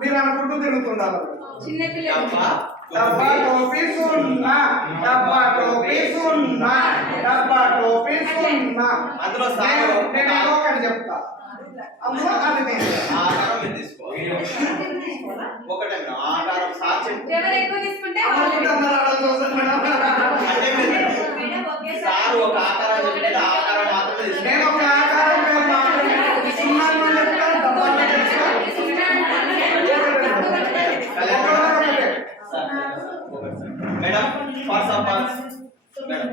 మీరు అనుకుంటూ తిరుగుతుండాలి. డబ్బా టోపీ సున్నా, డబ్బా టోపీ సున్నా, డబ్బా టోపీ సున్నా. అందులో నేను ఒకటి చెప్తా, అందులో అది నేను ఆకారం మీరు తీసుకోవాలి. ఒకటే ఆకారం సార్ చెప్పు. ఎవరు ఎక్కువ తీసుకుంటే సార్ ఒక ఆకారం చెప్తే ఆకారం మాత్రమే తీసుకోవాలి. నేను ఒక ఆకారం మాత్రమే సున్నాను చెప్తాను, డబ్బాలో చెప్తాను. Madam for suppose madam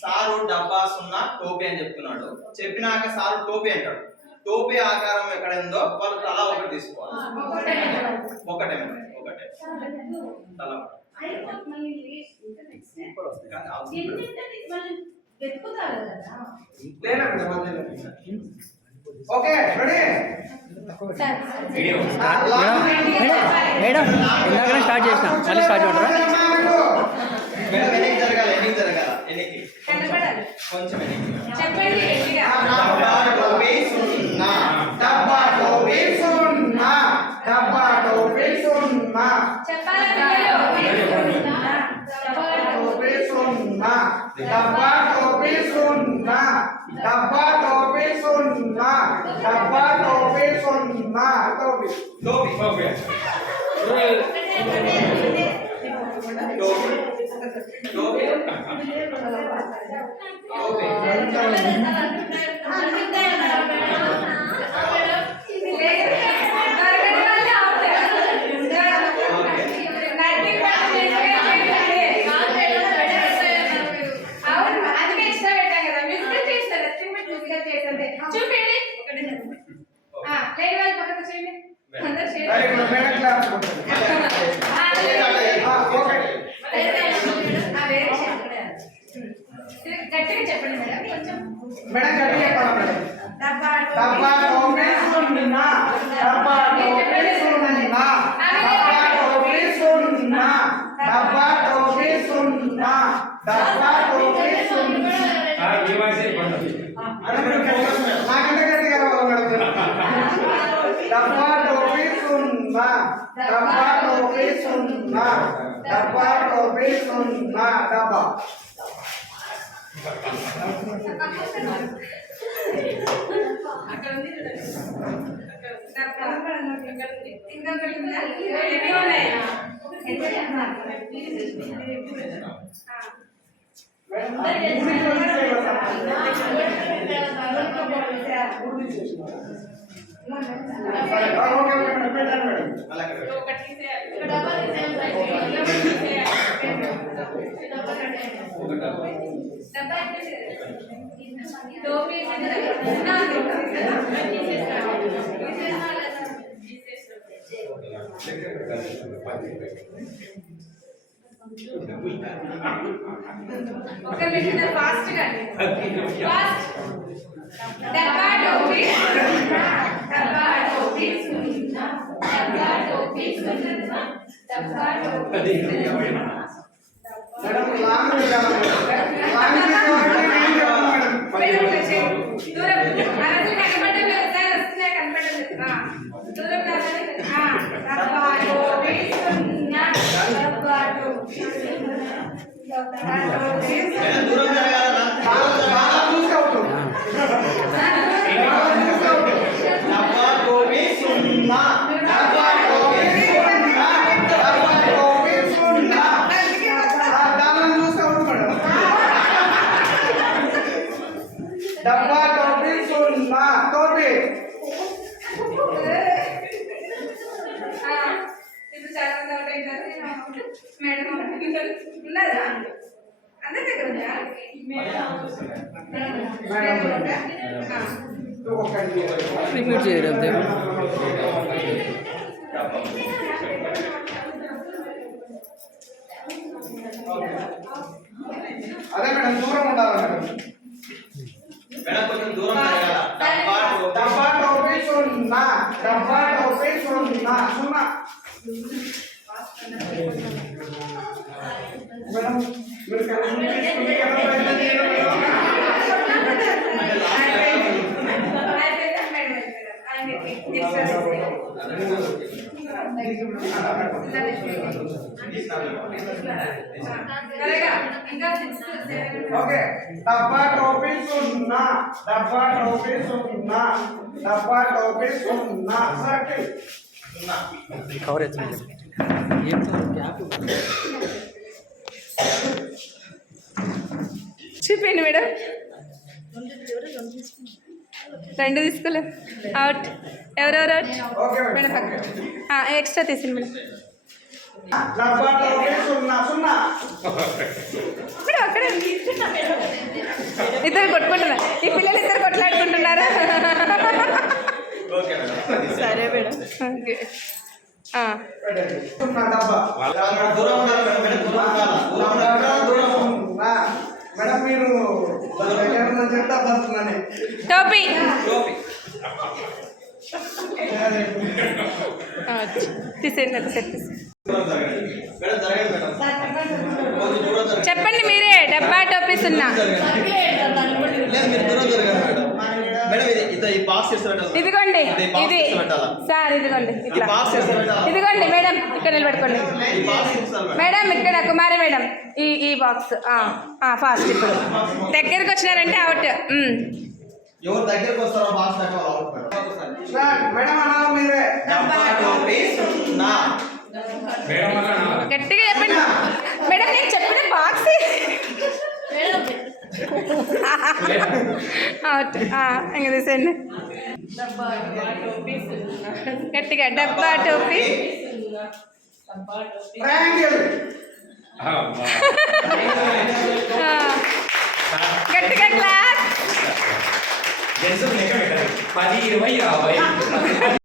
sir డబ్బా సున్నా టోపీ అని చెప్తున్నాడు. చెప్పినాక సారు టోపీ అంటాడు. టోపీ ఆకారం ఎక్కడ ఉందో వాళ్ళు తల ఒకటి తీసుకోవాలి. ఒకటే ఒకటే తల ఓకే రెడీ మేడం ఇందాకనే స్టార్ట్ చేసిన మళ్ళీ స్టార్ట్ చేయమంటారా? మేడం ఎన్నికి జరగాలి, ఎన్నికి జరగాలి, ఎన్నికి కొంచెం ఎన్నికి. చెప్పండి. డబ్బా టోపీ సున్నా, డబ్బా టోపీ సున్నా, డబ్బా టోపీ సున్నా, చెప్పాలి. టోపీ సున్నా, డబ్బా టోపీ సున్నా, డబ్బా టోపీ సున్నా, డబ్బా టోపీ సున్నా. టోపీ టోపీ టోపీ టోపీ గట్టిగా చెప్పండి మేడం. కొంచెం మేడం గట్టిగా చెప్పాలి మేడం. డబ్బా డబ్బా టోపీ సున్నా, డబ్బా టోపీ సున్నా, డబ్బా టోపీ సున్నా, డబ్బా టోపీ సున్నా, డబ్బా టోపీ సున్నా. నాకంటే గట్టిగా రావాలి మేడం. డబ్బా టోపీ సున్నా, డబ్బా టోపీ సున్నా, డబ్బా టోపీ సున్నా. డబ్బా అక్కడ ఉంది ఇంకొకటి ఉందా? ఎన్ని ఉన్నాయి? ఒక నిమిషం ఫాస్ట్ గా ఫాస్ట్. డబ్బా టోపీ డబ్బా టోపీ సున్నా, డబ్బా టోపీ సున్నా, డబ్బా టోపీ సున్నా. మేడం లాంగ్ వెళ్ళాలి మేడం. లాంగ్ వెళ్ళాలి మేడం దూరం మనసు కనపడలేదు, ఒకసారి వస్తున్నాయి కనపడలేదు. దూరం కావాలి. డబ్బా టోపీ సున్నా, డబ్బా టోపీ సున్నా, డబ్బా టోపీ మేడం దూరం జరగాలి. బాగా చూసుకోవద్దు. డబ్బా టోపీ సున్నా, డబ్బా టోపీ సున్నా, డబ్బా టోపీ సున్నా. దాన్ని చూసుకోవద్దు మేడం. డబ్బా టోపీ సున్నా, టోపీ ఇప్పుడు చాలా మంది అవుట్ అయినారు. మేడం ఉన్నదా? అందరి దగ్గర ఉందా? రిపీట్ చేయరు అంతే. అదే మేడం దూరం ఉండాలి మేడం. మేడం కొంచెం దూరం జరగాలి. డబ్బా టోపీ సున్నా, డబ్బా టోపీ సున్నా, సున్నా. మేడం మీరు నెక్స్ట్ త్వరగా. ఇంకా 6, 7. ఓకే డబ్బా టోపీ సున్నా డబ్బా టోపీ సున్నా డబ్బా టోపీ సున్నా సర్కిల్ కవర్ అవుతుంది చూపిండి మేడం. 2 తీసుకోలే. అవుట్. ఎవరెవరు అవుట్? ఓకే మేడం పక్క ఎక్స్ట్రా తీసింది మేడం. డబ్బా టోపీ సున్నా సున్నా మేడం అక్కడ ఇద్దరు కొట్టుకుంటున్నారు. ఈ పిల్లలు ఇద్దరు కొట్లాడుకుంటున్నారా? ఓకే మేడం సరే మేడం. ఓకే. సున్నా డబ్బా దూరం ఉండాలి మేడం. మేడం దూరం ఉండాలి. దూరం ఉండాలి. దూరం సున్నా మేడం మీరు దగ్గర నుంచి చెప్తా పడుతుందని టోపీ. టోపీ తీసేయండి అది సెట్ తీసి. దూరం జరగండి మేడం. జరగండి మేడం. కొంచెం దూరం జరగండి. చెప్పండి మీరే. డబ్బా టోపీ సున్నా. లేదు మీరు దూరం జరగండి మేడం. మేడం ఇది ఈ బాక్స్ చేసి పెట్టాలి. ఇదిగోండి ఈ బాక్స్ ఇది చేసి పెట్టాలా? సార్ ఇదిగోండి ఈ ఇట్లా బాక్స్ చేసి పెట్టాలా? ఇదిగోండి మేడం ఇక్కడ నిలబెట్టుకోండి. ఈ బాక్స్ ఇస్తారు మేడం. మేడం ఇక్కడ కుమారి మేడం ఈ బాక్స్ ఫాస్ట్. ఇప్పుడు దగ్గరికి వచ్చినారంటే అవుట్. ఎవరు దగ్గరికి వస్తారో బాక్స్ దగ్గర అవుట్ మేడం. స్టార్ట్ మేడం అనాలి మీరే డబ్బా టోపీ సున్నా. గట్టిగా చెప్పండి మేడం. నేను చెప్పిన బాక్స్ అవుట్. ఇంకా తీసేయండి. గట్టిగా డబ్బా టోపీ. ట్రయాంగిల్ గట్టిగా క్లాస్. 10, 20, 50